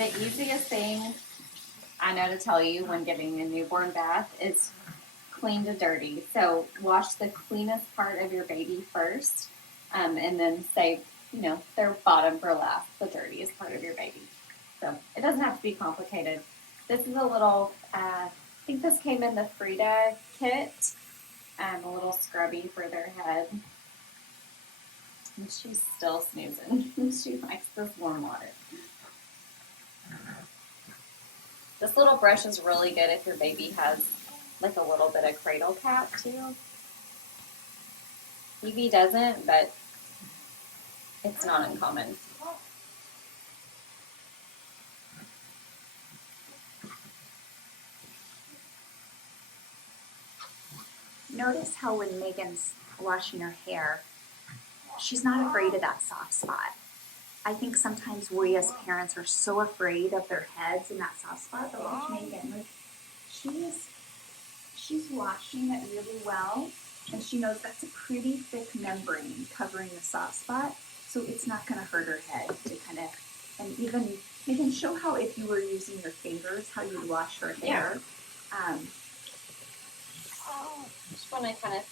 The easiest thing I know to tell you when giving a newborn bath is clean to dirty. So wash the cleanest part of your baby first, and then save, their bottom for last, the dirtiest part of your baby. So it doesn't have to be complicated. This is a little, I think this came in the Frida kit, a little scrubby for their head. And she's still snoozing. She likes this warm water. This little brush is really good if your baby has like a little bit of cradle cap too. Evie doesn't, but it's not uncommon. Notice how when Megan's washing her hair, she's not afraid of that soft spot. I think sometimes we as parents are so afraid of their heads and that soft spot, but watch Megan, like she's washing it really well, and she knows that's a pretty thick membrane covering the soft spot, so it's not going to hurt her head to kind of, and even Megan, show how if you were using your fingers, how you wash her hair. Yeah. Just want to kind of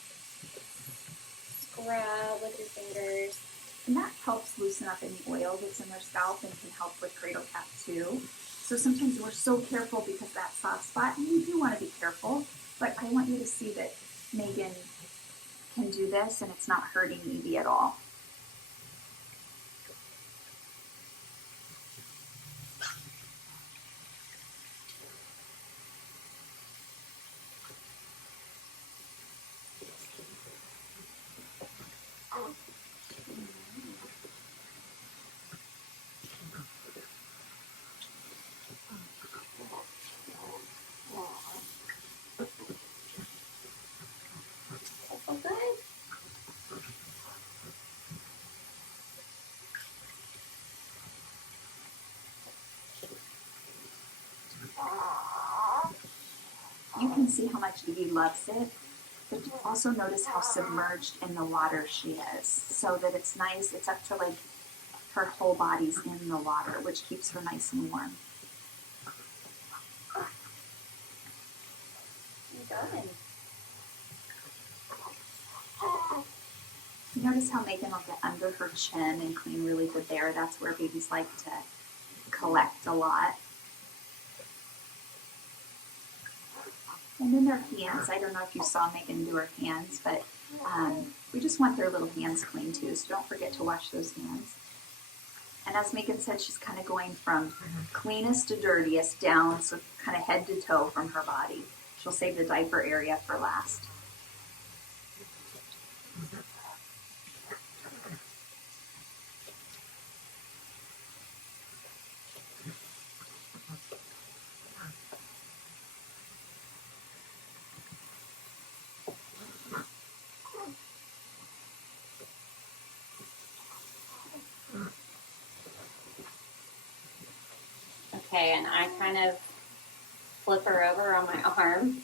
scrub with your fingers. And that helps loosen up any oil that's in their scalp and can help with cradle cap too. So sometimes we're so careful because that soft spot, and you do want to be careful, but I want you to see that Megan can do this and it's not hurting Evie at all. You can see how much Evie loves it, but also notice how submerged in the water she is, so that it's nice. It's up to like her whole body's in the water, which keeps her nice and warm. Notice how Megan will get under her chin and clean really good there. That's where babies like to collect a lot. And then their hands, I don't know if you saw Megan do her hands, but we just want their little hands clean too, so don't forget to wash those hands. And as Megan said, she's kind of going from cleanest to dirtiest down, so kind of head to toe from her body. She'll save the diaper area for last. Okay, and I kind of flip her over on my arm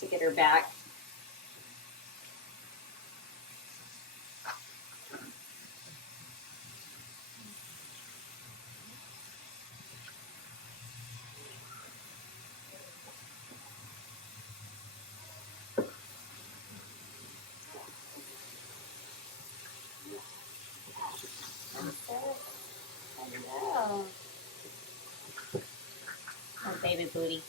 to get her back. Hello. Oh, baby booty.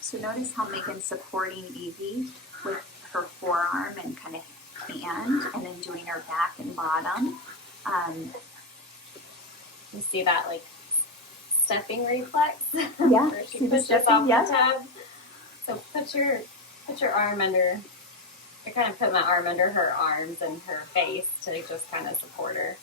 So notice how Megan's supporting Evie with her forearm and kind of hand, and then doing her back and bottom. You see that like stepping reflex? Yeah, Where she see the pushes stepping, off yeah. the tub. So put your arm under. I kind of put my arm under her arms and her face to just kind of support her.